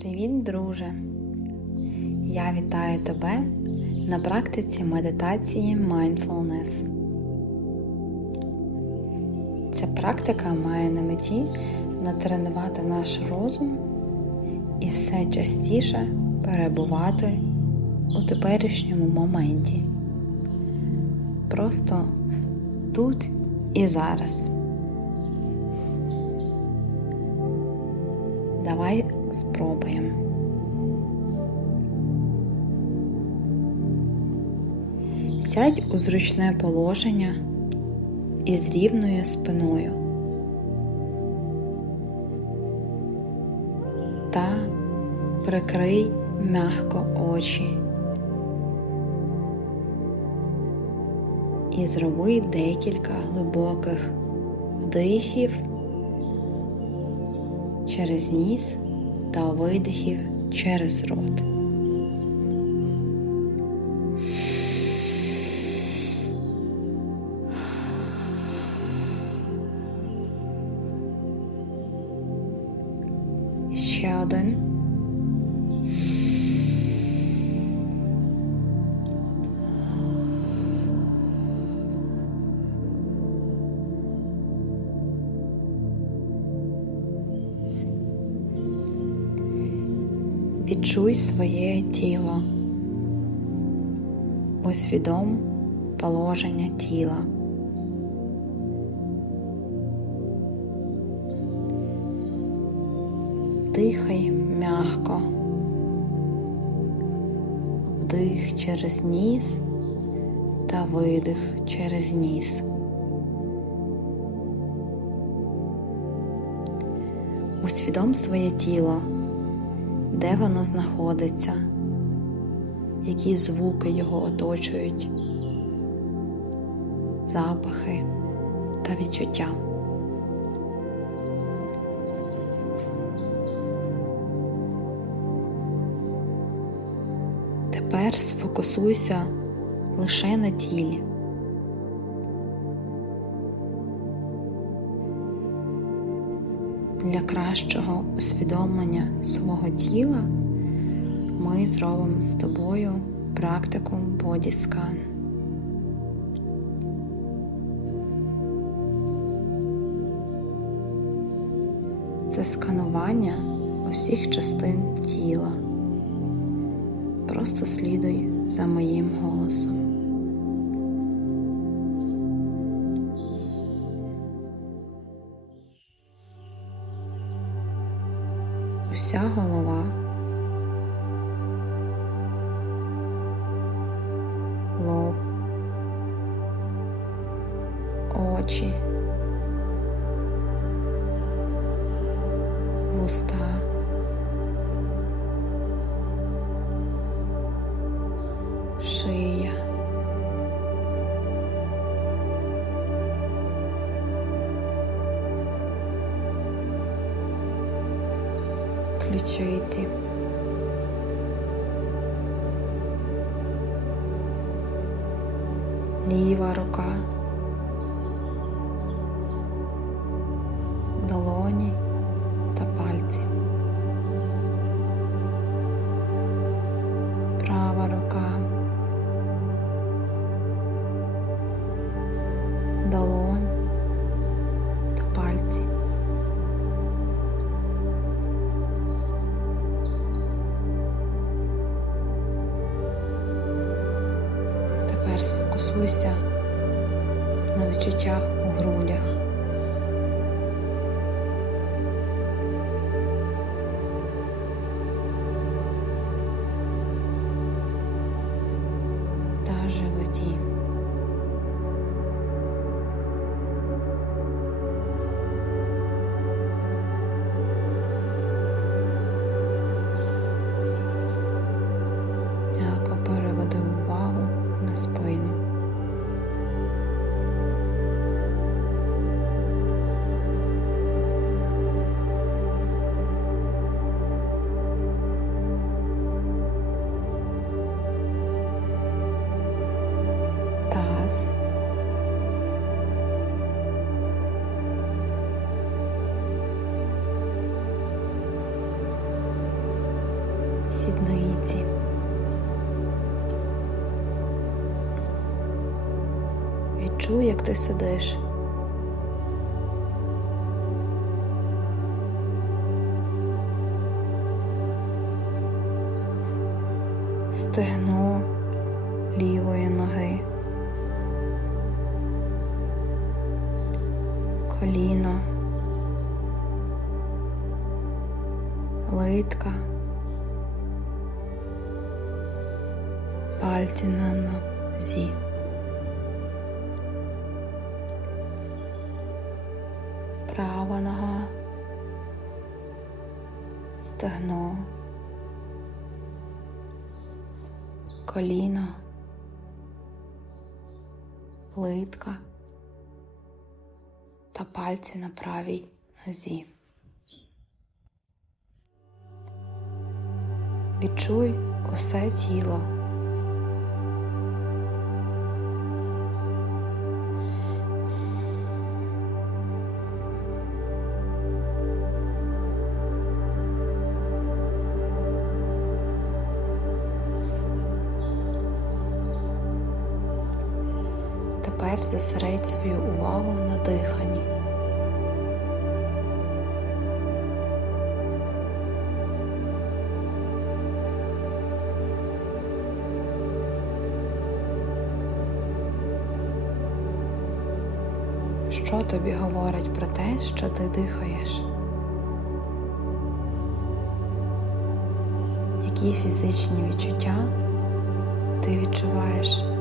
Привіт, друже! Я вітаю тебе на практиці медитації Mindfulness. Ця практика має на меті натренувати наш розум і все частіше перебувати у теперішньому моменті. Просто тут і зараз. Давай спробуємо. Сядь у зручне положення із рівною спиною та прикрий м'яко очі і зроби декілька глибоких вдихів через ніс та видихів через рот. Своє тіло, усвідом положення тіла. Дихай м'яко, вдих через ніс та видих через ніс. Усвідом своє тіло де воно знаходиться, які звуки його оточують, запахи та відчуття. Тепер сфокусуйся лише на тілі. Для кращого усвідомлення свого тіла ми зробимо з тобою практику Scan. Це сканування усіх частин тіла. Просто слідуй за моїм голосом. Вся голова, лоб, очі, вуста, Ліва рука, долоні та пальці. Відчуттях у грудях. Ти сидиш. Стегно лівої ноги. Коліно. Литка. Пальці на нозі. Права нога. Стегно. Коліно. Литка та пальці на правій нозі. Відчуй усе тіло. Тепер зосередь свою увагу на диханні. Що тобі говорить про те, що ти дихаєш? Які фізичні відчуття ти відчуваєш?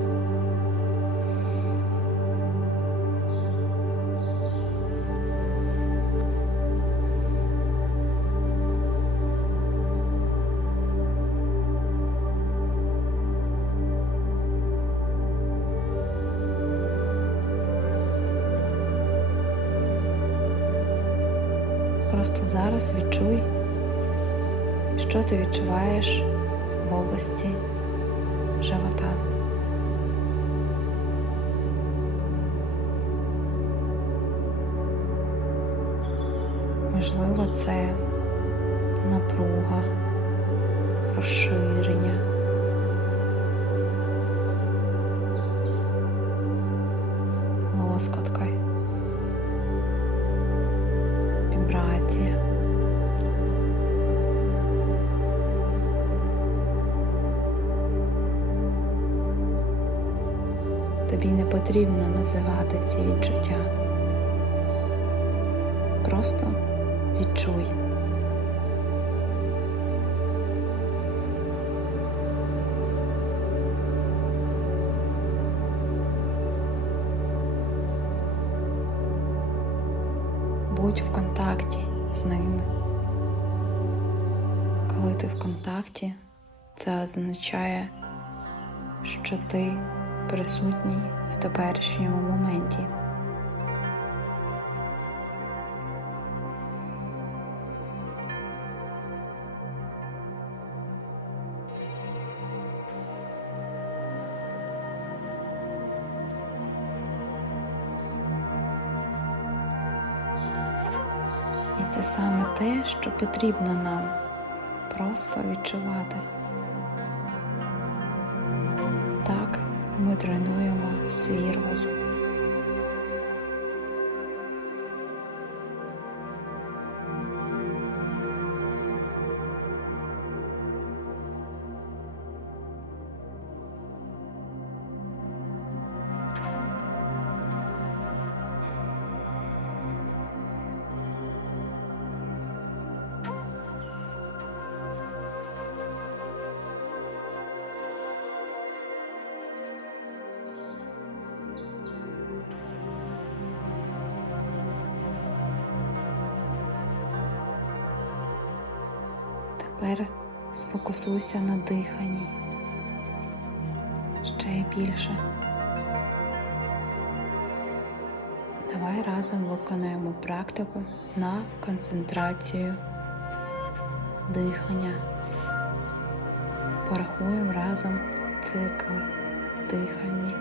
Зараз відчуй, що ти відчуваєш в області живота. Можливо, це напруга, розширення. Тобі не потрібно називати ці відчуття. Просто відчуй. Будь в контакті з ними. Коли ти в контакті, це означає, що ти присутній в теперішньому моменті. І це саме те, що потрібно нам просто відчувати. Ми тренуємо свій розум. Тепер сфокусуйся на диханні ще більше. Давай разом виконаємо практику на концентрацію дихання. Порахуємо разом цикли дихальні.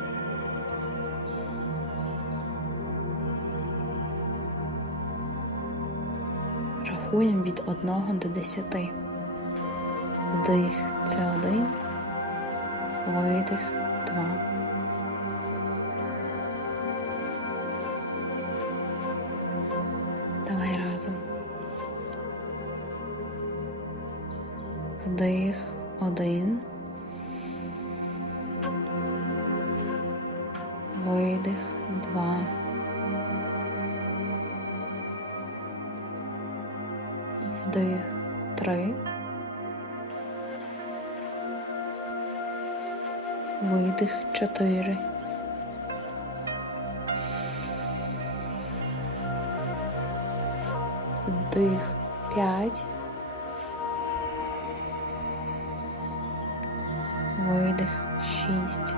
Рахуємо від 1 до 10. Вдих це один, видих два. Давай разом. Вдих один. Видих два. Вдих три. видих чотири Вдих 5. Видих шість,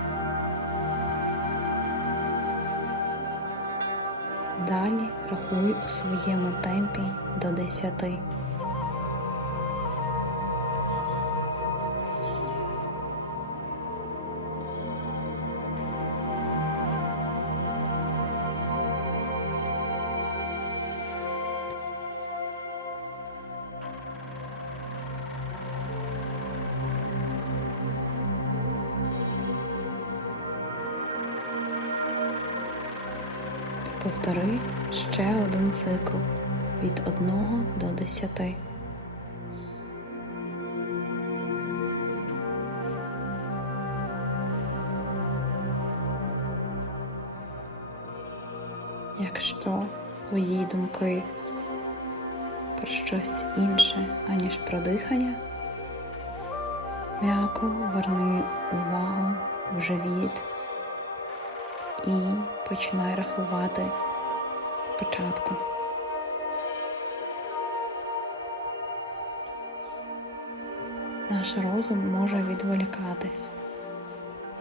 Далі рахуй у своєму темпі до 10. Повтори ще один цикл від одного до десяти. Якщо твої думки про щось інше, аніж про дихання, м'яко верни увагу в живіт і починай рахувати спочатку. Наш розум може відволікатись,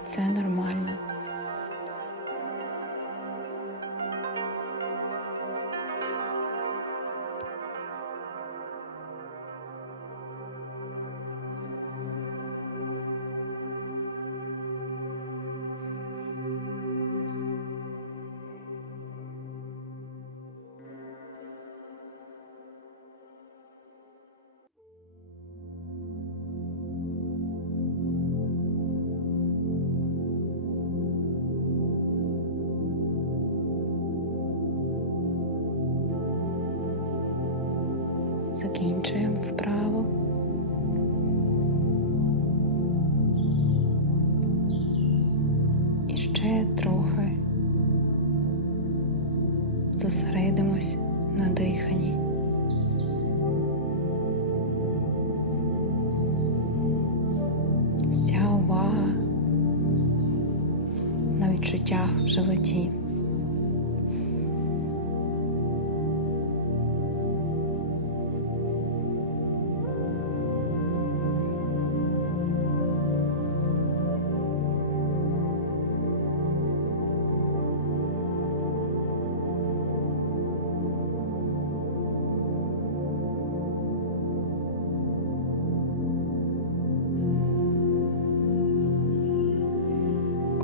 і це нормально. Закінчуємо вправу. І ще трохи зосередимось на диханні. Вся увага на відчуттях в животі.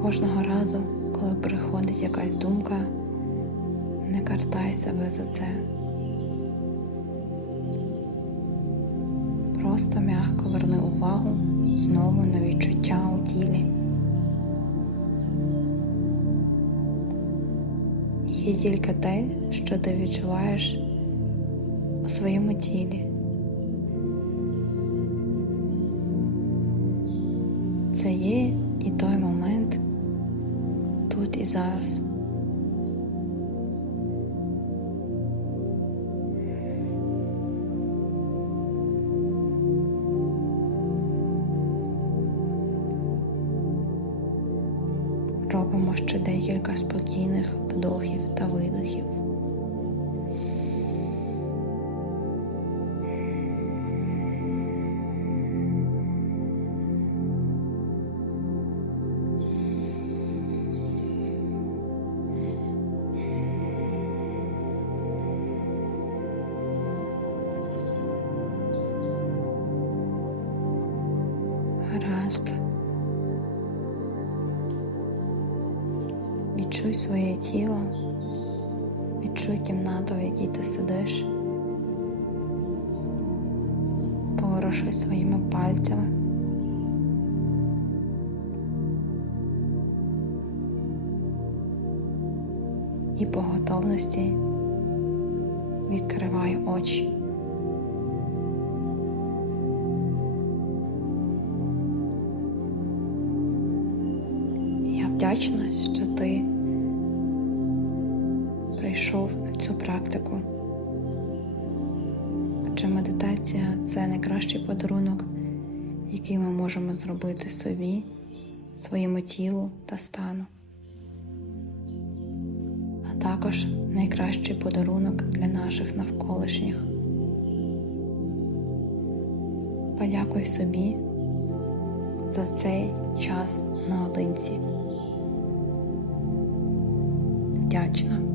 Кожного разу, коли приходить якась думка, не картай себе за це. Просто м'яко верни увагу знову на відчуття у тілі. Є тільки те, що ти відчуваєш у своєму тілі. Це є і той момент тут і зараз. Робимо ще декілька спокійних вдохів та видохів. Відчуй своє тіло, відчуй кімнату, в якій ти сидиш. Поворуши своїми пальцями. І по готовності відкривай очі. Я вдячна, що ти прийшов на цю практику. Адже медитація це найкращий подарунок, який ми можемо зробити собі, своєму тілу та стану. А також найкращий подарунок для наших навколишніх. Подякуй собі за цей час наодинці. Вдячна.